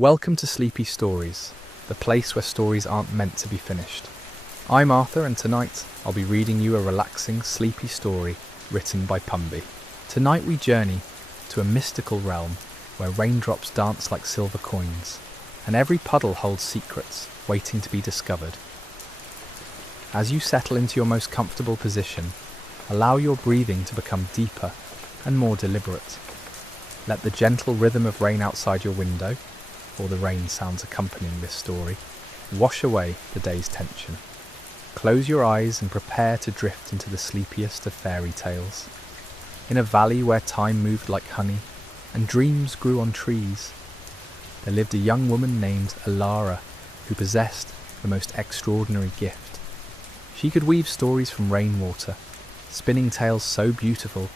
Welcome to Sleepy Stories, the place where stories aren't meant to be finished. I'm Arthur, and tonight I'll be reading you a relaxing, sleepy story written by Pumby. Tonight we journey to a mystical realm where raindrops dance like silver coins, and every puddle holds secrets waiting to be discovered. As you settle into your most comfortable position, allow your breathing to become deeper and more deliberate. Let the gentle rhythm of rain outside your window, or the rain sounds accompanying this story, wash away the day's tension. Close your eyes and prepare to drift into the sleepiest of fairy tales. In a valley where time moved like honey and dreams grew on trees, there lived a young woman named Alara who possessed the most extraordinary gift. She could weave stories from rainwater, spinning tales so beautiful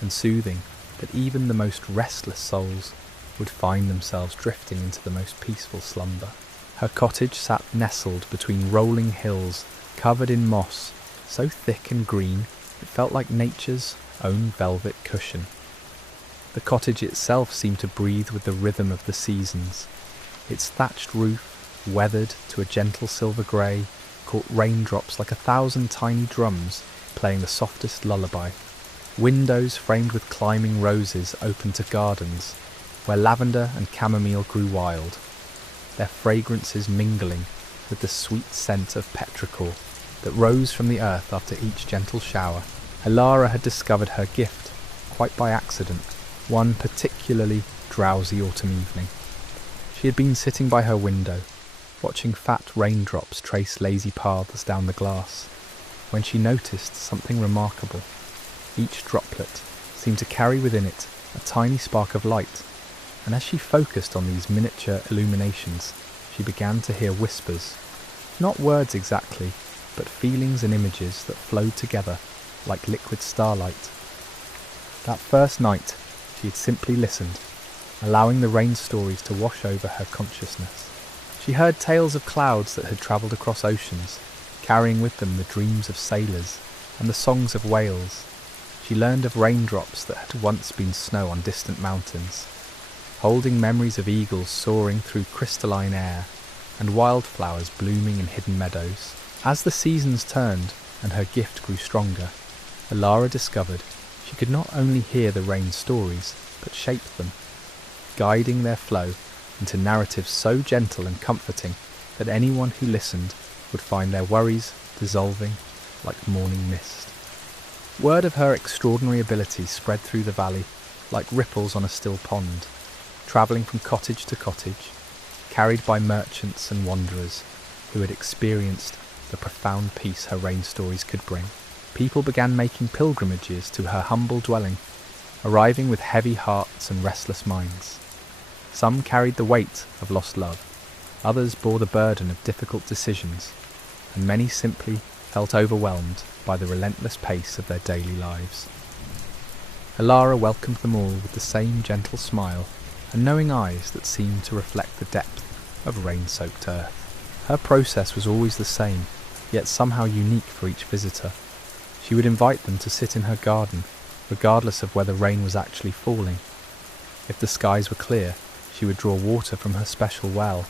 and soothing that even the most restless souls would find themselves drifting into the most peaceful slumber. Her cottage sat nestled between rolling hills covered in moss so thick and green it felt like nature's own velvet cushion. The cottage itself seemed to breathe with the rhythm of the seasons. Its thatched roof, weathered to a gentle silver grey, caught raindrops like 1,000 tiny drums playing the softest lullaby. Windows framed with climbing roses opened to gardens where lavender and chamomile grew wild, their fragrances mingling with the sweet scent of petrichor that rose from the earth after each gentle shower. Alara had discovered her gift, quite by accident, one particularly drowsy autumn evening. She had been sitting by her window, watching fat raindrops trace lazy paths down the glass, when she noticed something remarkable. Each droplet seemed to carry within it a tiny spark of light, and as she focused on these miniature illuminations, she began to hear whispers, not words exactly, but feelings and images that flowed together like liquid starlight. That first night, she had simply listened, allowing the rain stories to wash over her consciousness. She heard tales of clouds that had travelled across oceans, carrying with them the dreams of sailors and the songs of whales. She learned of raindrops that had once been snow on distant mountains, holding memories of eagles soaring through crystalline air and wildflowers blooming in hidden meadows. As the seasons turned and her gift grew stronger, Alara discovered she could not only hear the rain stories, but shape them, guiding their flow into narratives so gentle and comforting that anyone who listened would find their worries dissolving like morning mist. Word of her extraordinary abilities spread through the valley like ripples on a still pond, travelling from cottage to cottage, carried by merchants and wanderers who had experienced the profound peace her rain stories could bring. People began making pilgrimages to her humble dwelling, arriving with heavy hearts and restless minds. Some carried the weight of lost love, others bore the burden of difficult decisions, and many simply felt overwhelmed by the relentless pace of their daily lives. Alara welcomed them all with the same gentle smile and knowing eyes that seemed to reflect the depth of rain-soaked earth. Her process was always the same, yet somehow unique for each visitor. She would invite them to sit in her garden, regardless of whether rain was actually falling. If the skies were clear, she would draw water from her special well,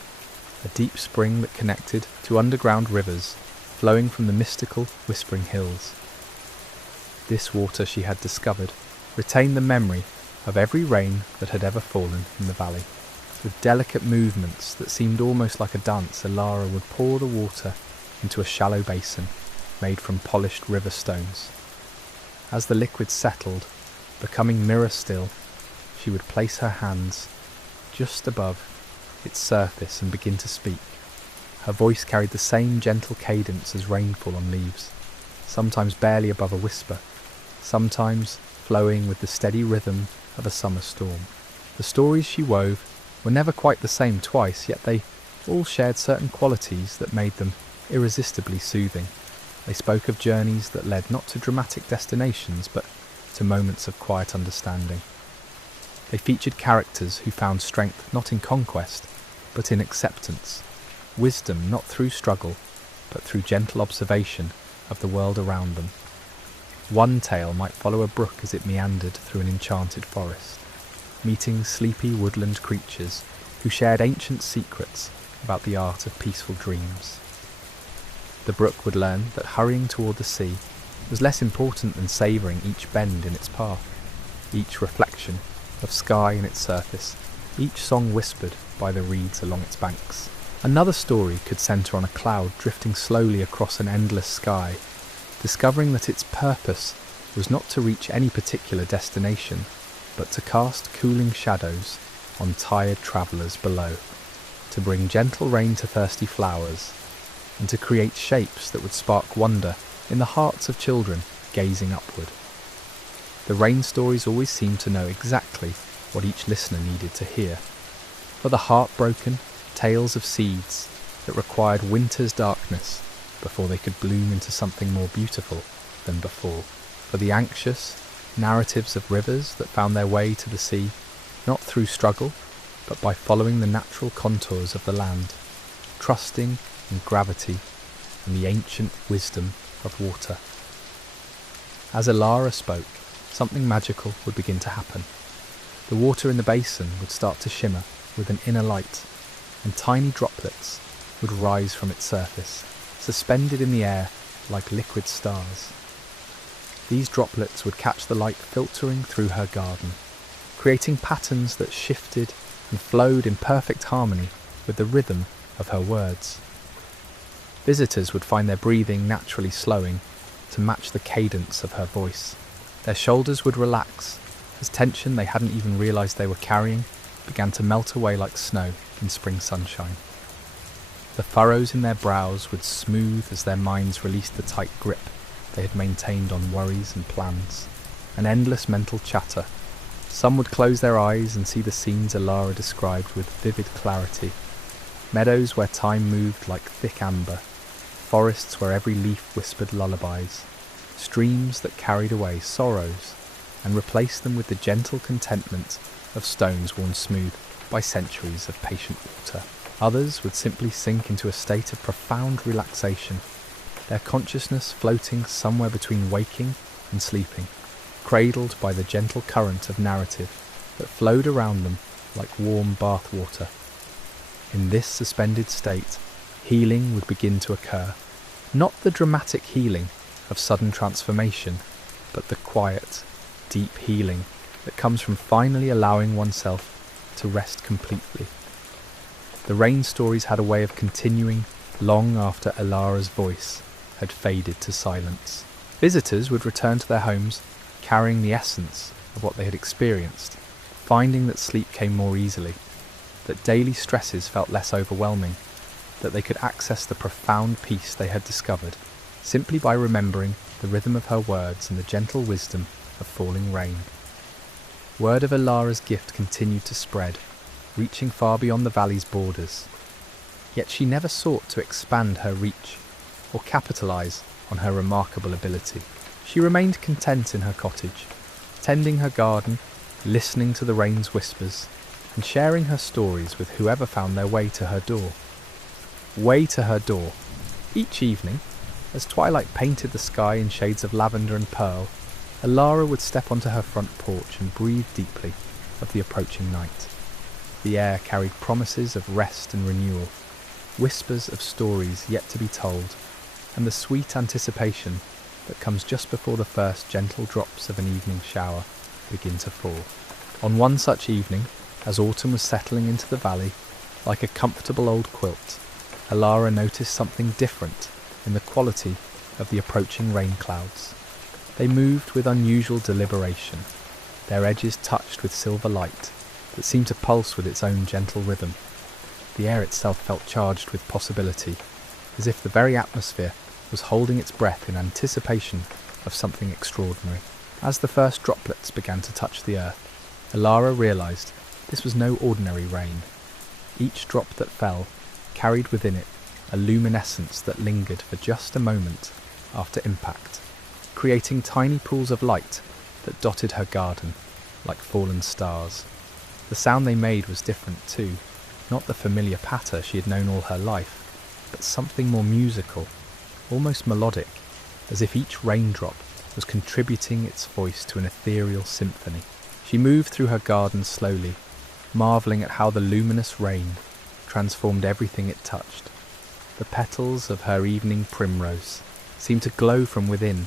a deep spring that connected to underground rivers flowing from the mystical Whispering Hills. This water, she had discovered, retained the memory of every rain that had ever fallen in the valley. With delicate movements that seemed almost like a dance, Alara would pour the water into a shallow basin made from polished river stones. As the liquid settled, becoming mirror still, she would place her hands just above its surface and begin to speak. Her voice carried the same gentle cadence as rainfall on leaves, sometimes barely above a whisper, sometimes flowing with the steady rhythm of a summer storm. The stories she wove were never quite the same twice, yet they all shared certain qualities that made them irresistibly soothing. They spoke of journeys that led not to dramatic destinations, but to moments of quiet understanding. They featured characters who found strength not in conquest, but in acceptance, wisdom not through struggle, but through gentle observation of the world around them. One tale might follow a brook as it meandered through an enchanted forest, meeting sleepy woodland creatures who shared ancient secrets about the art of peaceful dreams. The brook would learn that hurrying toward the sea was less important than savouring each bend in its path, each reflection of sky in its surface, each song whispered by the reeds along its banks. Another story could centre on a cloud drifting slowly across an endless sky, discovering that its purpose was not to reach any particular destination, but to cast cooling shadows on tired travellers below, to bring gentle rain to thirsty flowers, and to create shapes that would spark wonder in the hearts of children gazing upward. The rain stories always seemed to know exactly what each listener needed to hear. For the heartbroken, tales of seeds that required winter's darkness before they could bloom into something more beautiful than before. For the anxious, narratives of rivers that found their way to the sea, not through struggle, but by following the natural contours of the land, trusting in gravity and the ancient wisdom of water. As Alara spoke, something magical would begin to happen. The water in the basin would start to shimmer with an inner light, and tiny droplets would rise from its surface, suspended in the air like liquid stars. These droplets would catch the light filtering through her garden, creating patterns that shifted and flowed in perfect harmony with the rhythm of her words. Visitors would find their breathing naturally slowing to match the cadence of her voice. Their shoulders would relax as tension they hadn't even realised they were carrying began to melt away like snow in spring sunshine. The furrows in their brows would smooth as their minds released the tight grip they had maintained on worries and plans. An endless mental chatter. Some would close their eyes and see the scenes Alara described with vivid clarity. Meadows where time moved like thick amber, forests where every leaf whispered lullabies, streams that carried away sorrows and replaced them with the gentle contentment of stones worn smooth by centuries of patient water. Others would simply sink into a state of profound relaxation, their consciousness floating somewhere between waking and sleeping, cradled by the gentle current of narrative that flowed around them like warm bath water. In this suspended state, healing would begin to occur, not the dramatic healing of sudden transformation, but the quiet, deep healing that comes from finally allowing oneself to rest completely. The rain stories had a way of continuing long after Alara's voice had faded to silence. Visitors would return to their homes carrying the essence of what they had experienced, finding that sleep came more easily, that daily stresses felt less overwhelming, that they could access the profound peace they had discovered simply by remembering the rhythm of her words and the gentle wisdom of falling rain. Word of Alara's gift continued to spread, reaching far beyond the valley's borders. Yet she never sought to expand her reach or capitalise on her remarkable ability. She remained content in her cottage, tending her garden, listening to the rain's whispers, and sharing her stories with whoever found their way to her door. Way to her door. Each evening, as twilight painted the sky in shades of lavender and pearl, Alara would step onto her front porch and breathe deeply of the approaching night. The air carried promises of rest and renewal, whispers of stories yet to be told, and the sweet anticipation that comes just before the first gentle drops of an evening shower begin to fall. On one such evening, as autumn was settling into the valley, like a comfortable old quilt, Alara noticed something different in the quality of the approaching rain clouds. They moved with unusual deliberation, their edges touched with silver light that seemed to pulse with its own gentle rhythm. The air itself felt charged with possibility, as if the very atmosphere was holding its breath in anticipation of something extraordinary. As the first droplets began to touch the earth, Alara realised this was no ordinary rain. Each drop that fell carried within it a luminescence that lingered for just a moment after impact, creating tiny pools of light that dotted her garden like fallen stars. The sound they made was different too, not the familiar patter she had known all her life, but something more musical, almost melodic, as if each raindrop was contributing its voice to an ethereal symphony. She moved through her garden slowly, marveling at how the luminous rain transformed everything it touched. The petals of her evening primrose seemed to glow from within,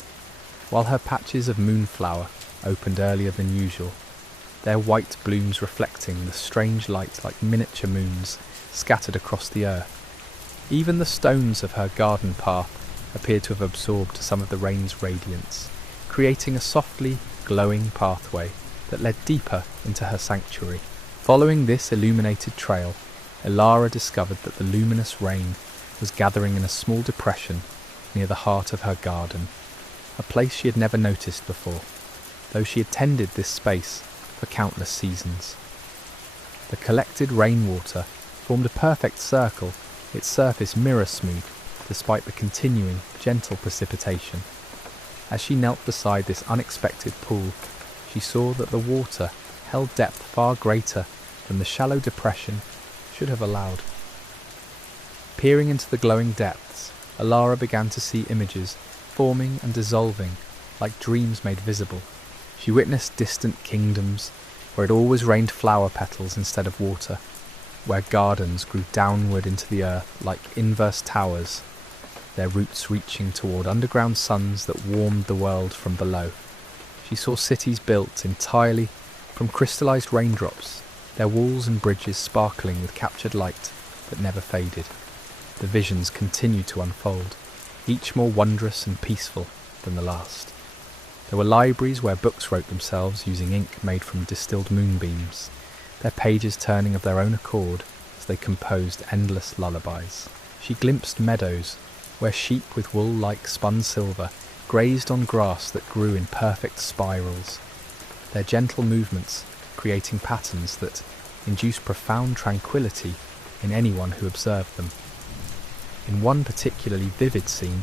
while her patches of moonflower opened earlier than usual, their white blooms reflecting the strange light like miniature moons scattered across the earth. Even the stones of her garden path appeared to have absorbed some of the rain's radiance, creating a softly glowing pathway that led deeper into her sanctuary. Following this illuminated trail, Elara discovered that the luminous rain was gathering in a small depression near the heart of her garden, a place she had never noticed before, though she had tended this space for countless seasons. The collected rainwater formed a perfect circle, its surface mirror-smooth, despite the continuing, gentle precipitation. As she knelt beside this unexpected pool, she saw that the water held depth far greater than the shallow depression should have allowed. Peering into the glowing depths, Elara began to see images forming and dissolving like dreams made visible. She witnessed distant kingdoms where it always rained flower petals instead of water, where gardens grew downward into the earth like inverse towers, their roots reaching toward underground suns that warmed the world from below. She saw cities built entirely from crystallized raindrops, their walls and bridges sparkling with captured light that never faded. The visions continued to unfold, each more wondrous and peaceful than the last. There were libraries where books wrote themselves using ink made from distilled moonbeams, their pages turning of their own accord as they composed endless lullabies. She glimpsed meadows where sheep with wool like spun silver grazed on grass that grew in perfect spirals, their gentle movements creating patterns that induced profound tranquility in anyone who observed them. In one particularly vivid scene,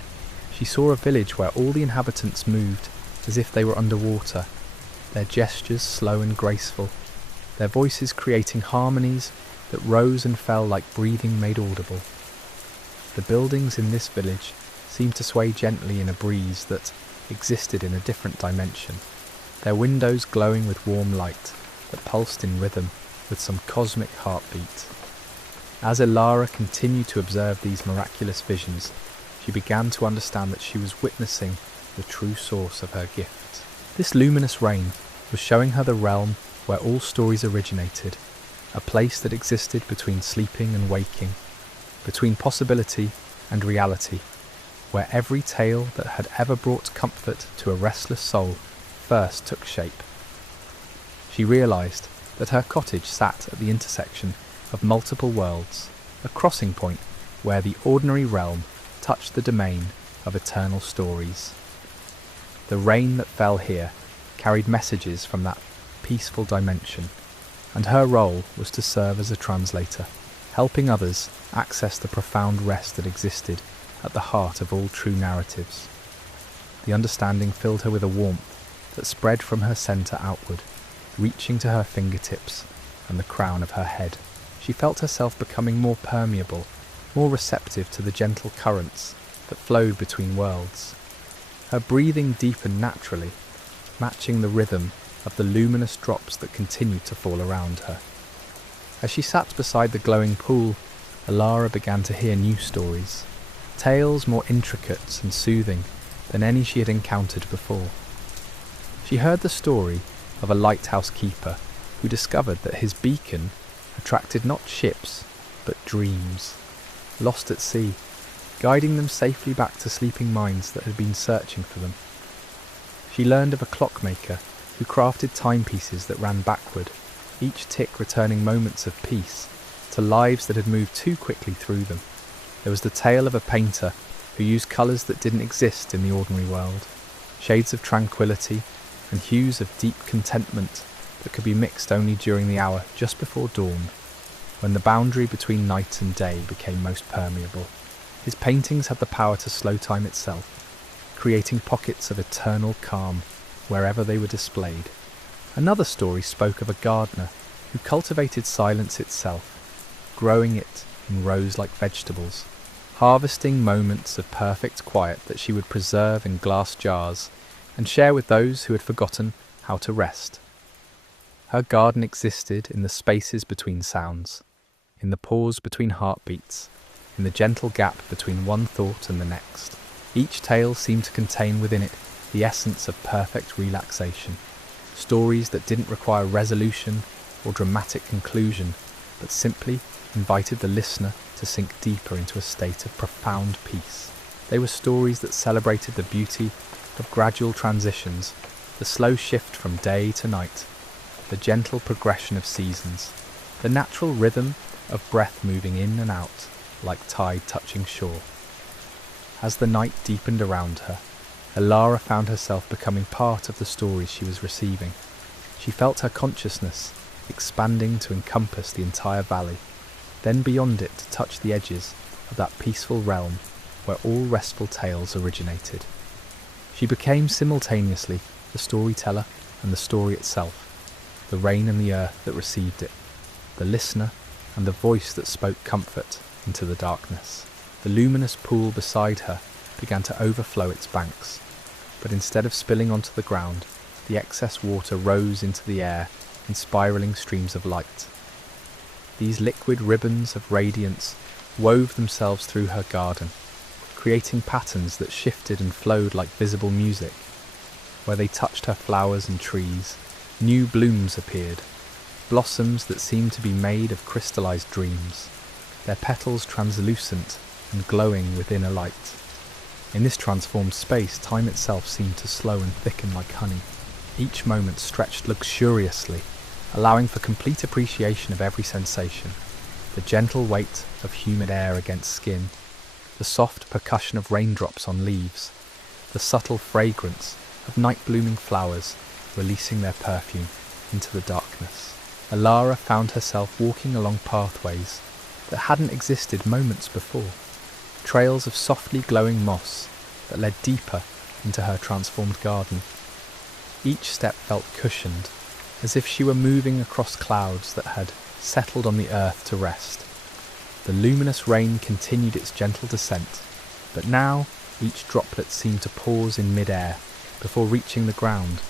she saw a village where all the inhabitants moved as if they were underwater, their gestures slow and graceful, their voices creating harmonies that rose and fell like breathing made audible. The buildings in this village seemed to sway gently in a breeze that existed in a different dimension, their windows glowing with warm light that pulsed in rhythm with some cosmic heartbeat. As Elara continued to observe these miraculous visions, she began to understand that she was witnessing the true source of her gift. This luminous rain was showing her the realm where all stories originated, a place that existed between sleeping and waking, between possibility and reality, where every tale that had ever brought comfort to a restless soul first took shape. She realized that her cottage sat at the intersection of multiple worlds, a crossing point where the ordinary realm touched the domain of eternal stories. The rain that fell here carried messages from that peaceful dimension, and her role was to serve as a translator, helping others access the profound rest that existed at the heart of all true narratives. The understanding filled her with a warmth that spread from her centre outward, reaching to her fingertips and the crown of her head. She felt herself becoming more permeable, more receptive to the gentle currents that flowed between worlds. Her breathing deepened naturally, matching the rhythm of the luminous drops that continued to fall around her. As she sat beside the glowing pool, Elara began to hear new stories, tales more intricate and soothing than any she had encountered before. She heard the story of a lighthouse keeper who discovered that his beacon attracted not ships, but dreams, lost at sea, guiding them safely back to sleeping minds that had been searching for them. She learned of a clockmaker who crafted timepieces that ran backward, each tick returning moments of peace to lives that had moved too quickly through them. There was the tale of a painter who used colours that didn't exist in the ordinary world, shades of tranquility and hues of deep contentment that could be mixed only during the hour just before dawn, when the boundary between night and day became most permeable. His paintings had the power to slow time itself, creating pockets of eternal calm wherever they were displayed. Another story spoke of a gardener who cultivated silence itself, growing it in rows like vegetables, harvesting moments of perfect quiet that she would preserve in glass jars and share with those who had forgotten how to rest. Her garden existed in the spaces between sounds, in the pause between heartbeats, in the gentle gap between one thought and the next. Each tale seemed to contain within it the essence of perfect relaxation. Stories that didn't require resolution or dramatic conclusion, but simply invited the listener to sink deeper into a state of profound peace. They were stories that celebrated the beauty of gradual transitions, the slow shift from day to night, the gentle progression of seasons, the natural rhythm of breath moving in and out like tide touching shore. As the night deepened around her, Alara found herself becoming part of the stories she was receiving. She felt her consciousness expanding to encompass the entire valley, then beyond it to touch the edges of that peaceful realm where all restful tales originated. She became simultaneously the storyteller and the story itself, the rain and the earth that received it, the listener and the voice that spoke comfort into the darkness. The luminous pool beside her began to overflow its banks, but instead of spilling onto the ground, the excess water rose into the air in spiraling streams of light. These liquid ribbons of radiance wove themselves through her garden, creating patterns that shifted and flowed like visible music. Where they touched her flowers and trees, new blooms appeared, blossoms that seemed to be made of crystallized dreams, their petals translucent and glowing within a light. In this transformed space, time itself seemed to slow and thicken like honey. Each moment stretched luxuriously, allowing for complete appreciation of every sensation. The gentle weight of humid air against skin, the soft percussion of raindrops on leaves, the subtle fragrance of night-blooming flowers releasing their perfume into the darkness. Alara found herself walking along pathways that hadn't existed moments before, trails of softly glowing moss that led deeper into her transformed garden. Each step felt cushioned, as if she were moving across clouds that had settled on the earth to rest. The luminous rain continued its gentle descent, but now each droplet seemed to pause in mid-air before reaching the ground,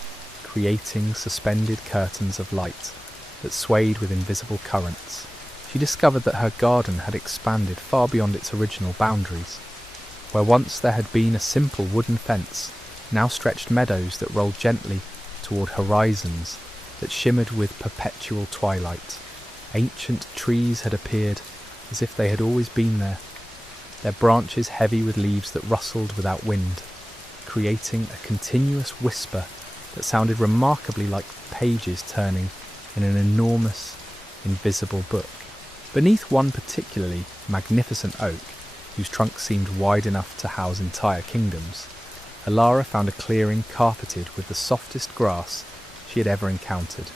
creating suspended curtains of light that swayed with invisible currents. She discovered that her garden had expanded far beyond its original boundaries. Where once there had been a simple wooden fence, now stretched meadows that rolled gently toward horizons that shimmered with perpetual twilight. Ancient trees had appeared as if they had always been there, their branches heavy with leaves that rustled without wind, creating a continuous whisper that sounded remarkably like pages turning in an enormous, invisible book. Beneath one particularly magnificent oak, whose trunk seemed wide enough to house entire kingdoms, Alara found a clearing carpeted with the softest grass she had ever encountered.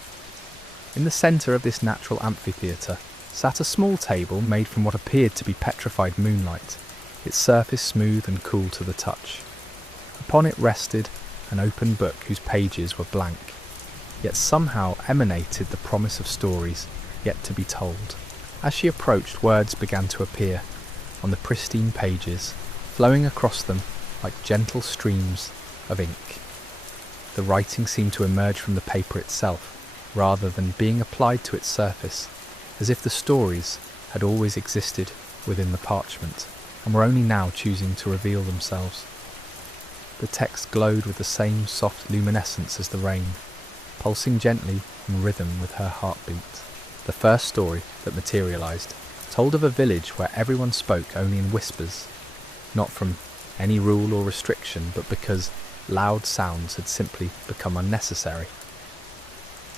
In the centre of this natural amphitheatre sat a small table made from what appeared to be petrified moonlight, its surface smooth and cool to the touch. Upon it rested an open book whose pages were blank, yet somehow emanated the promise of stories yet to be told. As she approached, words began to appear on the pristine pages, flowing across them like gentle streams of ink. The writing seemed to emerge from the paper itself, rather than being applied to its surface, as if the stories had always existed within the parchment, and were only now choosing to reveal themselves. The text glowed with the same soft luminescence as the rain, pulsing gently in rhythm with her heartbeat. The first story that materialized told of a village where everyone spoke only in whispers, not from any rule or restriction, but because loud sounds had simply become unnecessary.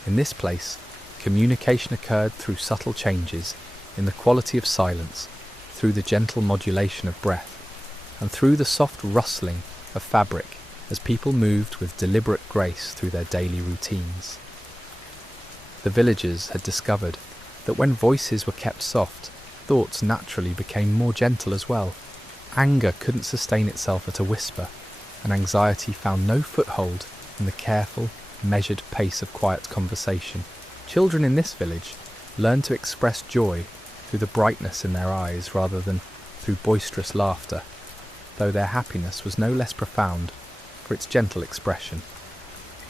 In this place, communication occurred through subtle changes in the quality of silence, through the gentle modulation of breath, and through the soft rustling of fabric as people moved with deliberate grace through their daily routines. The villagers had discovered that when voices were kept soft, thoughts naturally became more gentle as well. Anger couldn't sustain itself at a whisper, and anxiety found no foothold in the careful, measured pace of quiet conversation. Children in this village learned to express joy through the brightness in their eyes rather than through boisterous laughter, though their happiness was no less profound for its gentle expression.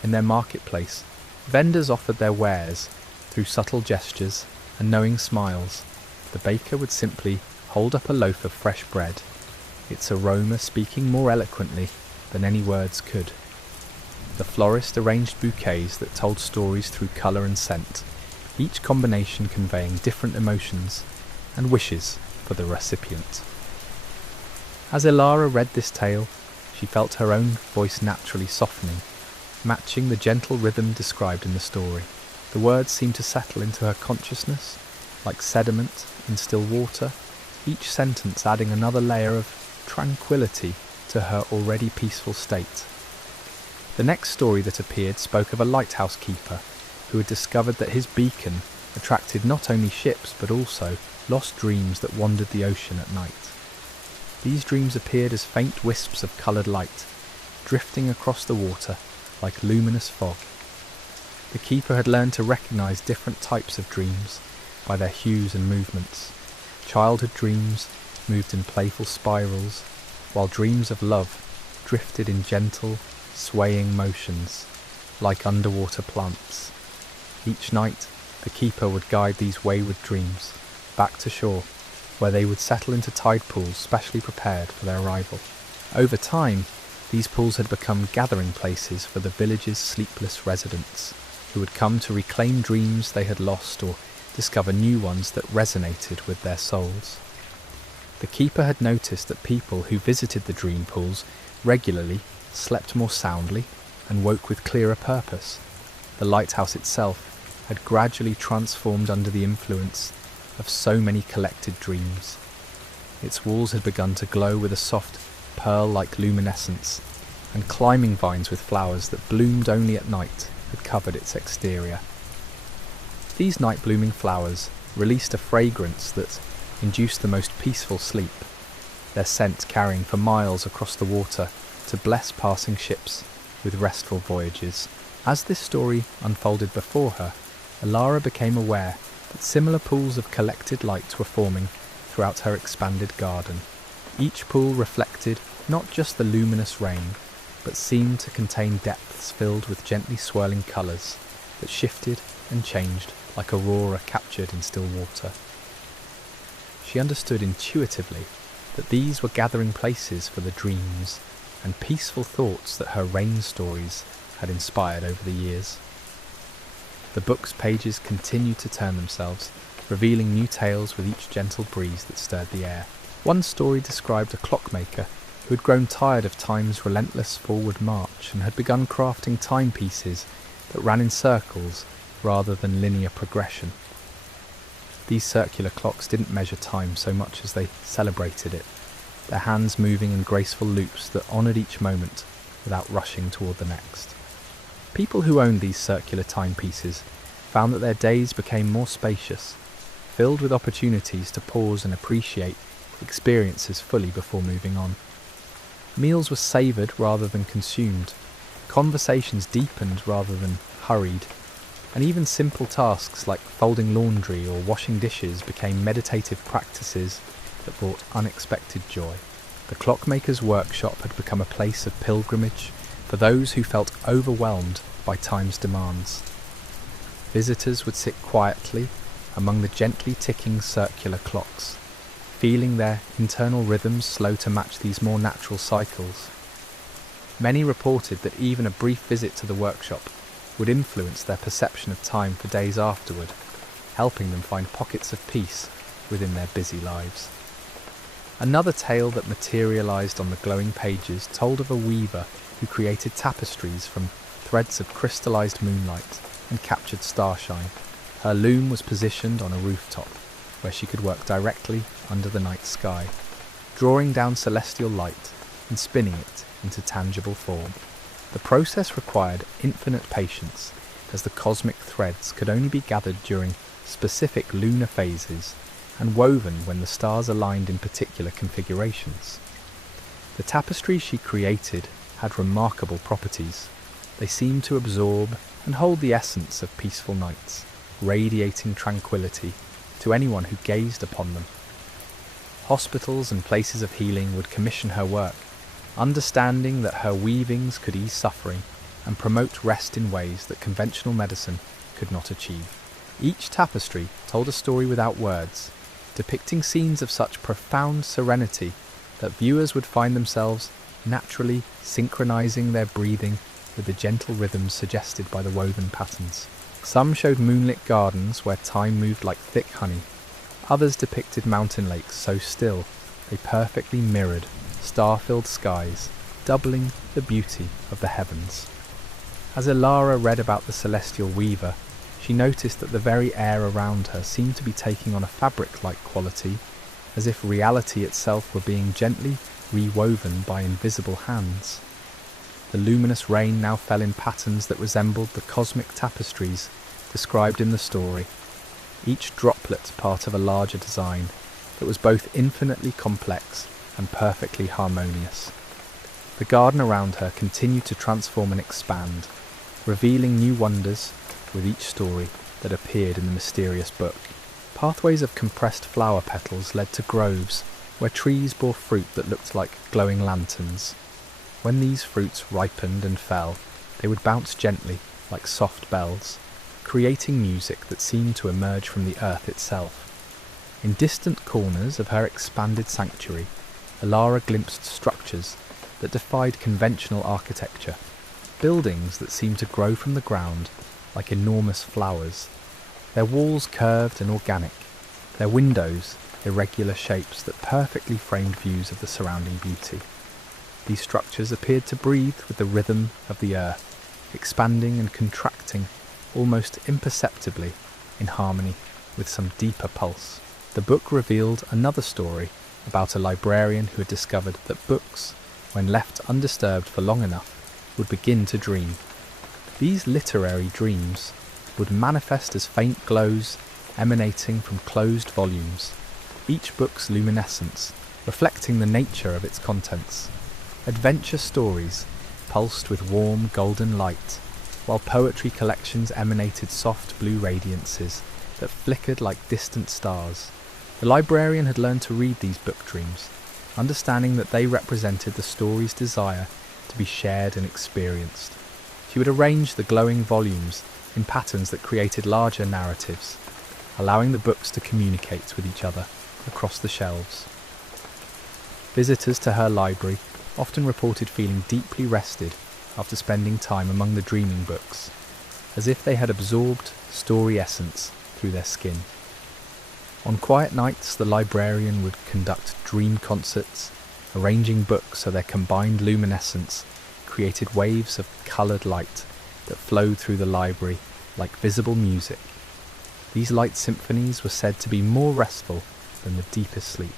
In their marketplace, Vendors offered their wares through subtle gestures and knowing smiles. The baker would simply hold up a loaf of fresh bread, its aroma speaking more eloquently than any words could. The florist arranged bouquets that told stories through colour and scent, each combination conveying different emotions and wishes for the recipient. As Ilara read this tale, she felt her own voice naturally softening, matching the gentle rhythm described in the story. The words seemed to settle into her consciousness, like sediment in still water, each sentence adding another layer of tranquility to her already peaceful state. The next story that appeared spoke of a lighthouse keeper who had discovered that his beacon attracted not only ships but also lost dreams that wandered the ocean at night. These dreams appeared as faint wisps of coloured light, drifting across the water like luminous fog. The keeper had learned to recognise different types of dreams by their hues and movements. Childhood dreams moved in playful spirals, while dreams of love drifted in gentle, swaying motions, like underwater plants. Each night, the keeper would guide these wayward dreams back to shore, where they would settle into tide pools specially prepared for their arrival. Over time, these pools had become gathering places for the village's sleepless residents, who would come to reclaim dreams they had lost or discover new ones that resonated with their souls. The keeper had noticed that people who visited the dream pools regularly slept more soundly and woke with clearer purpose. The lighthouse itself had gradually transformed under the influence of so many collected dreams. Its walls had begun to glow with a soft, pearl-like luminescence, and climbing vines with flowers that bloomed only at night had covered its exterior. These night-blooming flowers released a fragrance that induced the most peaceful sleep, their scent carrying for miles across the water to bless passing ships with restful voyages. As this story unfolded before her, Ilara became aware that similar pools of collected light were forming throughout her expanded garden. Each pool reflected not just the luminous rain, but seemed to contain depths filled with gently swirling colours that shifted and changed like aurora captured in still water. She understood intuitively that these were gathering places for the dreams and peaceful thoughts that her rain stories had inspired over the years. The book's pages continued to turn themselves, revealing new tales with each gentle breeze that stirred the air. One story described a clockmaker who had grown tired of time's relentless forward march and had begun crafting timepieces that ran in circles rather than linear progression. These circular clocks didn't measure time so much as they celebrated it, their hands moving in graceful loops that honoured each moment without rushing toward the next. People who owned these circular timepieces found that their days became more spacious, filled with opportunities to pause and appreciate experiences fully before moving on. Meals were savoured rather than consumed, conversations deepened rather than hurried, and even simple tasks like folding laundry or washing dishes became meditative practices that brought unexpected joy. The clockmaker's workshop had become a place of pilgrimage for those who felt overwhelmed by time's demands. Visitors would sit quietly among the gently ticking circular clocks, feeling their internal rhythms slow to match these more natural cycles. Many reported that even a brief visit to the workshop would influence their perception of time for days afterward, helping them find pockets of peace within their busy lives. Another tale that materialised on the glowing pages told of a weaver who created tapestries from threads of crystallised moonlight and captured starshine. Her loom was positioned on a rooftop, where she could work directly under the night sky, drawing down celestial light and spinning it into tangible form. The process required infinite patience, as the cosmic threads could only be gathered during specific lunar phases and woven when the stars aligned in particular configurations. The tapestries she created had remarkable properties. They seemed to absorb and hold the essence of peaceful nights, radiating tranquility to anyone who gazed upon them. Hospitals and places of healing would commission her work, understanding that her weavings could ease suffering and promote rest in ways that conventional medicine could not achieve. Each tapestry told a story without words, depicting scenes of such profound serenity that viewers would find themselves naturally synchronizing their breathing with the gentle rhythms suggested by the woven patterns. Some showed moonlit gardens where time moved like thick honey. Others depicted mountain lakes so still they perfectly mirrored star-filled skies, doubling the beauty of the heavens. As Ilara read about the celestial weaver, she noticed that the very air around her seemed to be taking on a fabric-like quality, as if reality itself were being gently rewoven by invisible hands. The luminous rain now fell in patterns that resembled the cosmic tapestries described in the story, each droplet part of a larger design that was both infinitely complex and perfectly harmonious. The garden around her continued to transform and expand, revealing new wonders with each story that appeared in the mysterious book. Pathways of compressed flower petals led to groves where trees bore fruit that looked like glowing lanterns. When these fruits ripened and fell, they would bounce gently like soft bells, creating music that seemed to emerge from the earth itself. In distant corners of her expanded sanctuary, Ilara glimpsed structures that defied conventional architecture, buildings that seemed to grow from the ground like enormous flowers, their walls curved and organic, their windows irregular shapes that perfectly framed views of the surrounding beauty. These structures appeared to breathe with the rhythm of the earth, expanding and contracting almost imperceptibly in harmony with some deeper pulse. The book revealed another story about a librarian who had discovered that books, when left undisturbed for long enough, would begin to dream. These literary dreams would manifest as faint glows emanating from closed volumes, each book's luminescence reflecting the nature of its contents. Adventure stories pulsed with warm golden light, while poetry collections emanated soft blue radiances that flickered like distant stars. The librarian had learned to read these book dreams, understanding that they represented the story's desire to be shared and experienced. She would arrange the glowing volumes in patterns that created larger narratives, allowing the books to communicate with each other across the shelves. Visitors to her library often reported feeling deeply rested after spending time among the dreaming books, as if they had absorbed story essence through their skin. On quiet nights, the librarian would conduct dream concerts, arranging books so their combined luminescence created waves of coloured light that flowed through the library like visible music. These light symphonies were said to be more restful than the deepest sleep,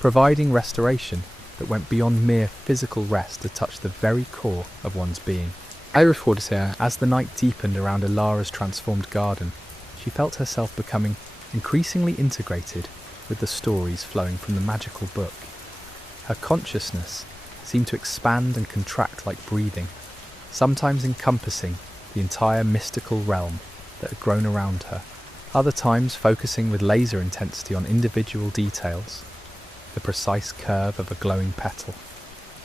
providing restoration that went beyond mere physical rest to touch the very core of one's being. As the night deepened around Ilara's transformed garden, she felt herself becoming increasingly integrated with the stories flowing from the magical book. Her consciousness seemed to expand and contract like breathing, sometimes encompassing the entire mystical realm that had grown around her, other times focusing with laser intensity on individual details, the precise curve of a glowing petal,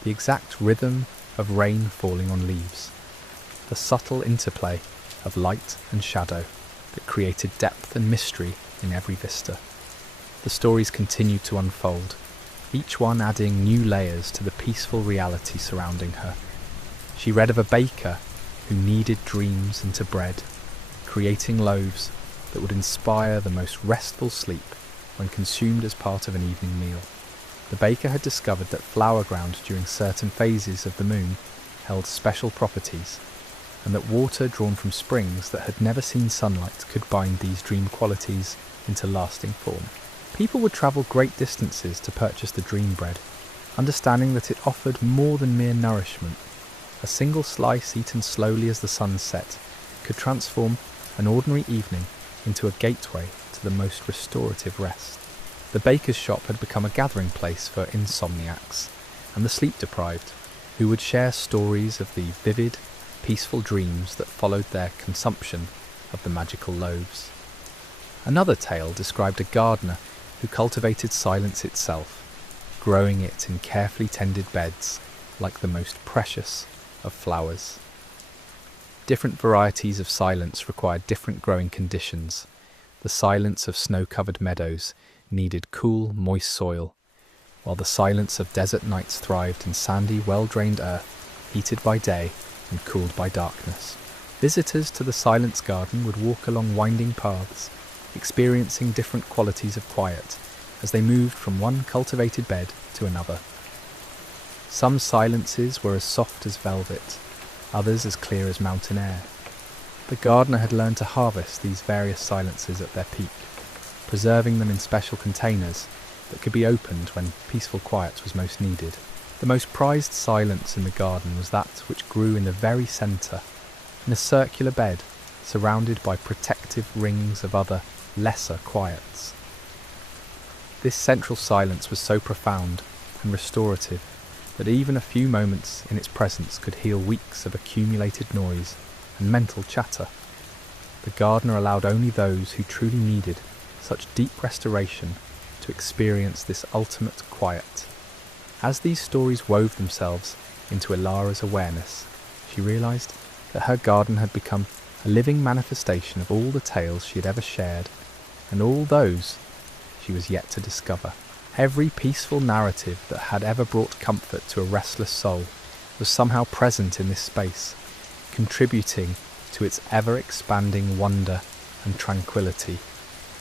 the exact rhythm of rain falling on leaves, the subtle interplay of light and shadow that created depth and mystery in every vista. The stories continued to unfold, each one adding new layers to the peaceful reality surrounding her. She read of a baker who kneaded dreams into bread, creating loaves that would inspire the most restful sleep when consumed as part of an evening meal. The baker had discovered that flour ground during certain phases of the moon held special properties, and that water drawn from springs that had never seen sunlight could bind these dream qualities into lasting form. People would travel great distances to purchase the dream bread, understanding that it offered more than mere nourishment. A single slice eaten slowly as the sun set could transform an ordinary evening into a gateway to the most restorative rest. The baker's shop had become a gathering place for insomniacs and the sleep-deprived, who would share stories of the vivid, peaceful dreams that followed their consumption of the magical loaves. Another tale described a gardener who cultivated silence itself, growing it in carefully tended beds like the most precious of flowers. Different varieties of silence required different growing conditions. The silence of snow-covered meadows needed cool, moist soil, while the silence of desert nights thrived in sandy, well-drained earth, heated by day and cooled by darkness. Visitors to the Silence Garden would walk along winding paths, experiencing different qualities of quiet as they moved from one cultivated bed to another. Some silences were as soft as velvet, others as clear as mountain air. The gardener had learned to harvest these various silences at their peak, preserving them in special containers that could be opened when peaceful quiet was most needed. The most prized silence in the garden was that which grew in the very centre, in a circular bed surrounded by protective rings of other, lesser quiets. This central silence was so profound and restorative that even a few moments in its presence could heal weeks of accumulated noise and mental chatter. The gardener allowed only those who truly needed such deep restoration to experience this ultimate quiet. As these stories wove themselves into Ilara's awareness, she realised that her garden had become a living manifestation of all the tales she had ever shared, and all those she was yet to discover. Every peaceful narrative that had ever brought comfort to a restless soul was somehow present in this space, contributing to its ever-expanding wonder and tranquility.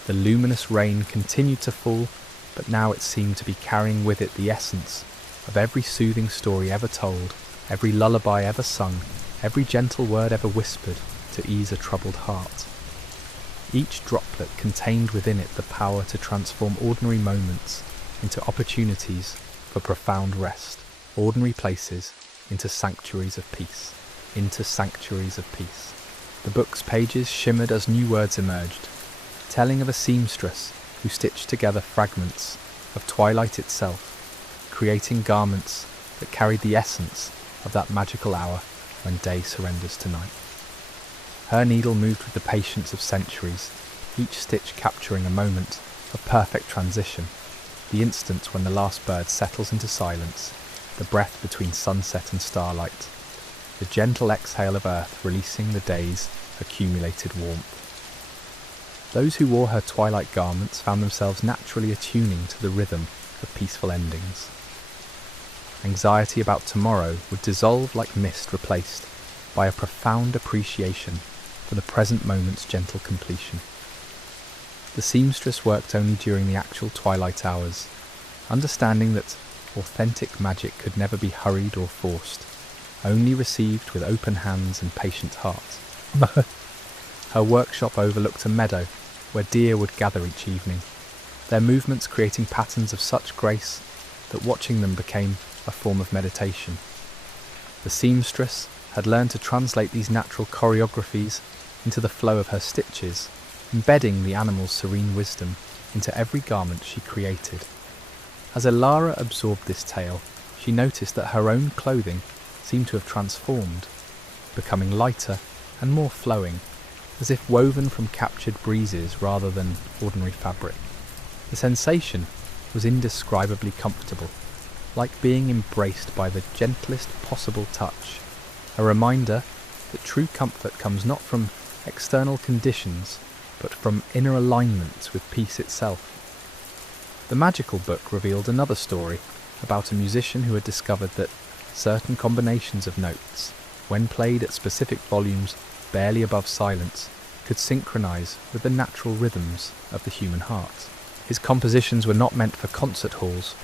The luminous rain continued to fall, but now it seemed to be carrying with it the essence of every soothing story ever told, every lullaby ever sung, every gentle word ever whispered to ease a troubled heart. Each droplet contained within it the power to transform ordinary moments into opportunities for profound rest, ordinary places into sanctuaries of peace, The book's pages shimmered as new words emerged, telling of a seamstress who stitched together fragments of twilight itself, creating garments that carried the essence of that magical hour when day surrenders to night. Her needle moved with the patience of centuries, each stitch capturing a moment of perfect transition, the instant when the last bird settles into silence, the breath between sunset and starlight, the gentle exhale of earth releasing the day's accumulated warmth. Those who wore her twilight garments found themselves naturally attuning to the rhythm of peaceful endings. Anxiety about tomorrow would dissolve like mist replaced by a profound appreciation for the present moment's gentle completion. The seamstress worked only during the actual twilight hours, understanding that authentic magic could never be hurried or forced, only received with open hands and patient heart. Her workshop overlooked a meadow where deer would gather each evening, their movements creating patterns of such grace that watching them became a form of meditation. The seamstress had learned to translate these natural choreographies into the flow of her stitches, embedding the animal's serene wisdom into every garment she created. As Ilara absorbed this tale, she noticed that her own clothing seemed to have transformed, becoming lighter and more flowing, as if woven from captured breezes rather than ordinary fabric. The sensation was indescribably comfortable, like being embraced by the gentlest possible touch, a reminder that true comfort comes not from external conditions, but from inner alignment with peace itself. The magical book revealed another story about a musician who had discovered that certain combinations of notes, when played at specific volumes barely above silence, could synchronize with the natural rhythms of the human heart. His compositions were not meant for concert halls,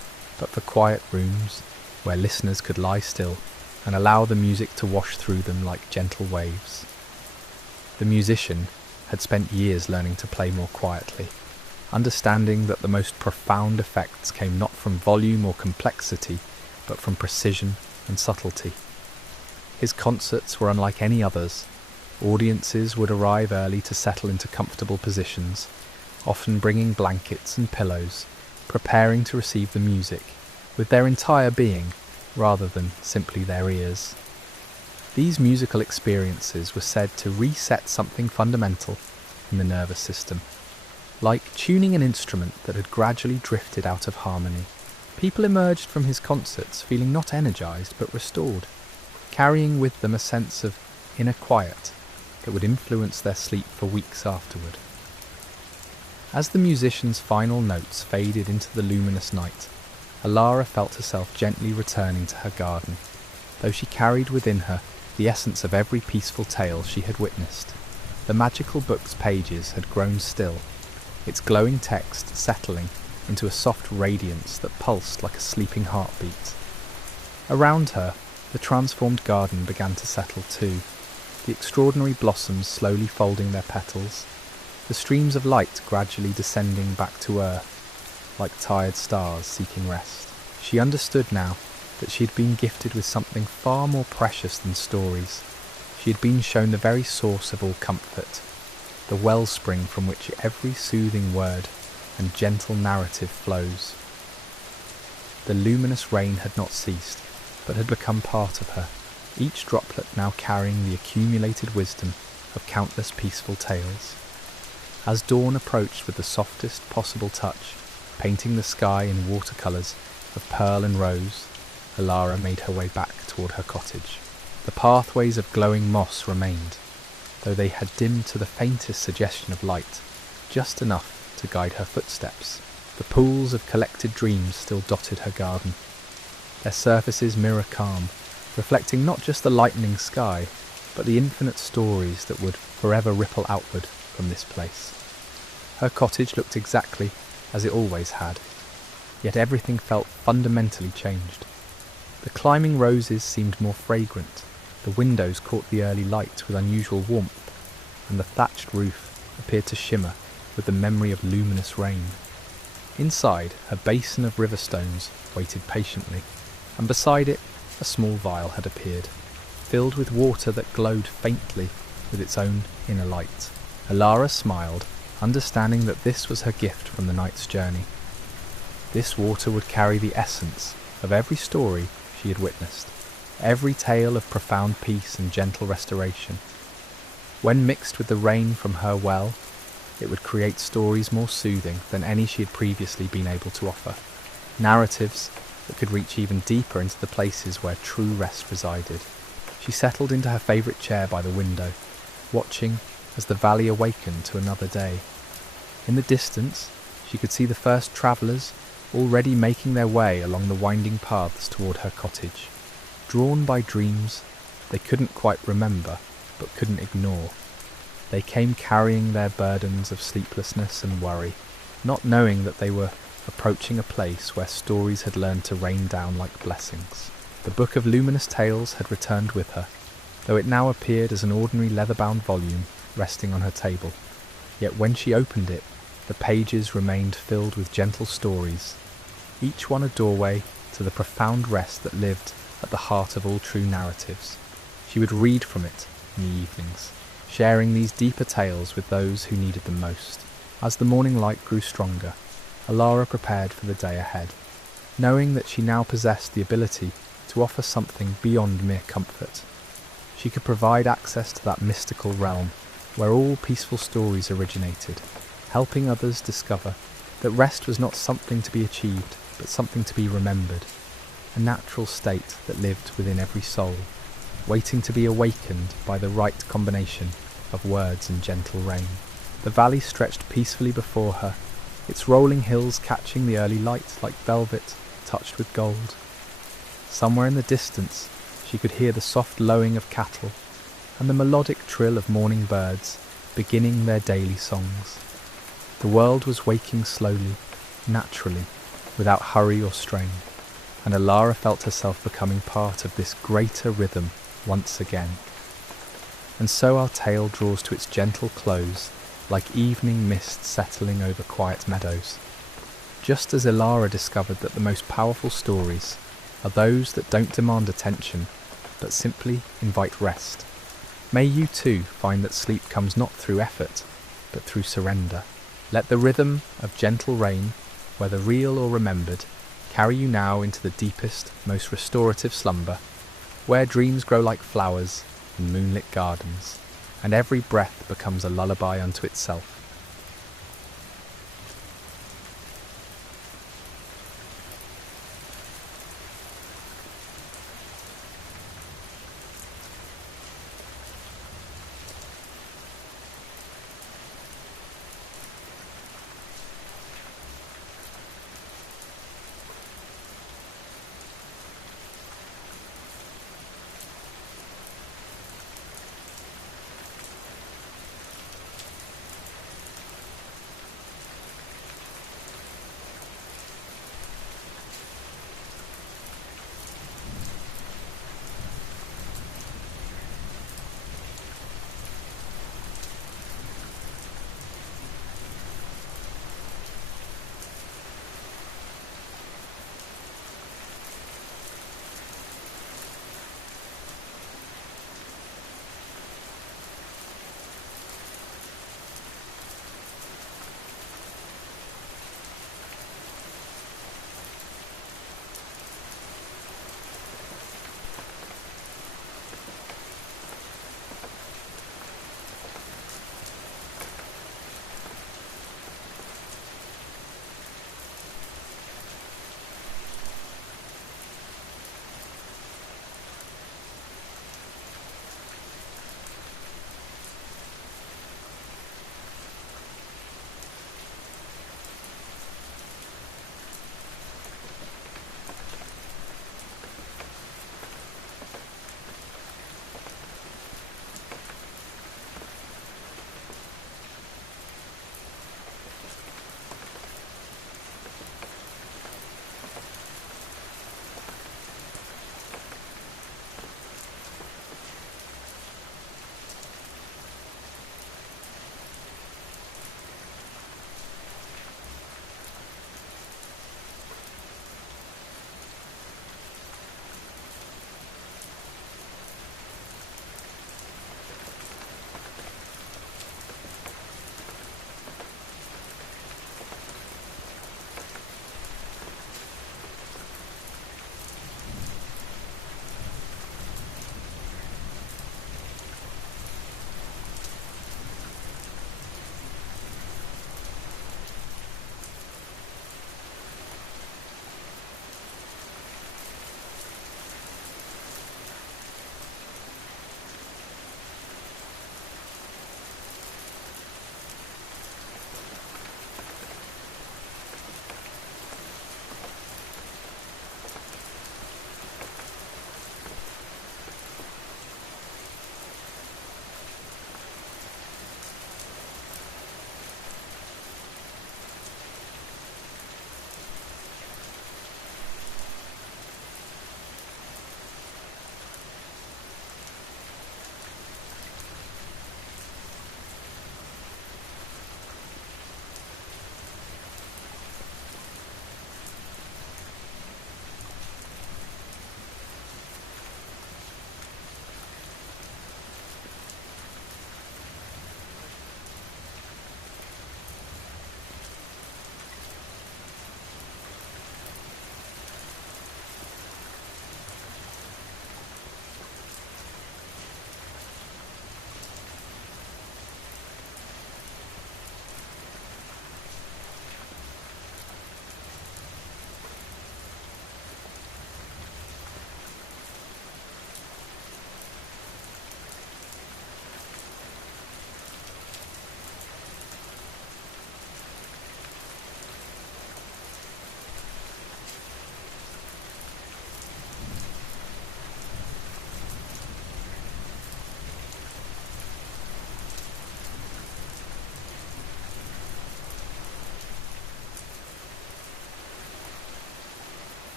but for quiet rooms where listeners could lie still and allow the music to wash through them like gentle waves. The musician had spent years learning to play more quietly, understanding that the most profound effects came not from volume or complexity, but from precision and subtlety. His concerts were unlike any others. Audiences would arrive early to settle into comfortable positions, often bringing blankets and pillows, preparing to receive the music with their entire being rather than simply their ears. These musical experiences were said to reset something fundamental in the nervous system, like tuning an instrument that had gradually drifted out of harmony. People emerged from his concerts feeling not energized but restored, carrying with them a sense of inner quiet that would influence their sleep for weeks afterward. As the musician's final notes faded into the luminous night, Alara felt herself gently returning to her garden, though she carried within her the essence of every peaceful tale she had witnessed. The magical book's pages had grown still, its glowing text settling into a soft radiance that pulsed like a sleeping heartbeat. Around her, the transformed garden began to settle too, the extraordinary blossoms slowly folding their petals, the streams of light gradually descending back to earth, like tired stars seeking rest. She understood now that she had been gifted with something far more precious than stories. She had been shown the very source of all comfort, the wellspring from which every soothing word and gentle narrative flows. The luminous rain had not ceased, but had become part of her, each droplet now carrying the accumulated wisdom of countless peaceful tales. As dawn approached with the softest possible touch, painting the sky in watercolours of pearl and rose, Alara made her way back toward her cottage. The pathways of glowing moss remained, though they had dimmed to the faintest suggestion of light, just enough to guide her footsteps. The pools of collected dreams still dotted her garden, their surfaces mirror calm, reflecting not just the lightening sky, but the infinite stories that would forever ripple outward from this place. Her cottage looked exactly as it always had, yet everything felt fundamentally changed. The climbing roses seemed more fragrant, the windows caught the early light with unusual warmth, and the thatched roof appeared to shimmer with the memory of luminous rain. Inside, a basin of river stones waited patiently, and beside it a small vial had appeared, filled with water that glowed faintly with its own inner light. Alara smiled, understanding that this was her gift from the night's journey. This water would carry the essence of every story she had witnessed, every tale of profound peace and gentle restoration. When mixed with the rain from her well, it would create stories more soothing than any she had previously been able to offer, narratives that could reach even deeper into the places where true rest resided. She settled into her favourite chair by the window, watching as the valley awakened to another day. In the distance, she could see the first travellers already making their way along the winding paths toward her cottage. Drawn by dreams they couldn't quite remember, but couldn't ignore. They came carrying their burdens of sleeplessness and worry, not knowing that they were approaching a place where stories had learned to rain down like blessings. The book of luminous tales had returned with her, though it now appeared as an ordinary leather-bound volume resting on her table. Yet when she opened it, the pages remained filled with gentle stories, each one a doorway to the profound rest that lived at the heart of all true narratives. She would read from it in the evenings, sharing these deeper tales with those who needed them most. As the morning light grew stronger, Alara prepared for the day ahead, knowing that she now possessed the ability to offer something beyond mere comfort. She could provide access to that mystical realm where all peaceful stories originated, helping others discover that rest was not something to be achieved, but something to be remembered, a natural state that lived within every soul, waiting to be awakened by the right combination of words and gentle rain. The valley stretched peacefully before her, its rolling hills catching the early light like velvet touched with gold. Somewhere in the distance she could hear the soft lowing of cattle and the melodic trill of morning birds beginning their daily songs. The world was waking slowly, naturally, without hurry or strain, and Alara felt herself becoming part of this greater rhythm once again. And so our tale draws to its gentle close, like evening mist settling over quiet meadows. Just as Alara discovered that the most powerful stories are those that don't demand attention, but simply invite rest. May you too find that sleep comes not through effort, but through surrender. Let the rhythm of gentle rain, whether real or remembered, carry you now into the deepest, most restorative slumber, where dreams grow like flowers in moonlit gardens, and every breath becomes a lullaby unto itself.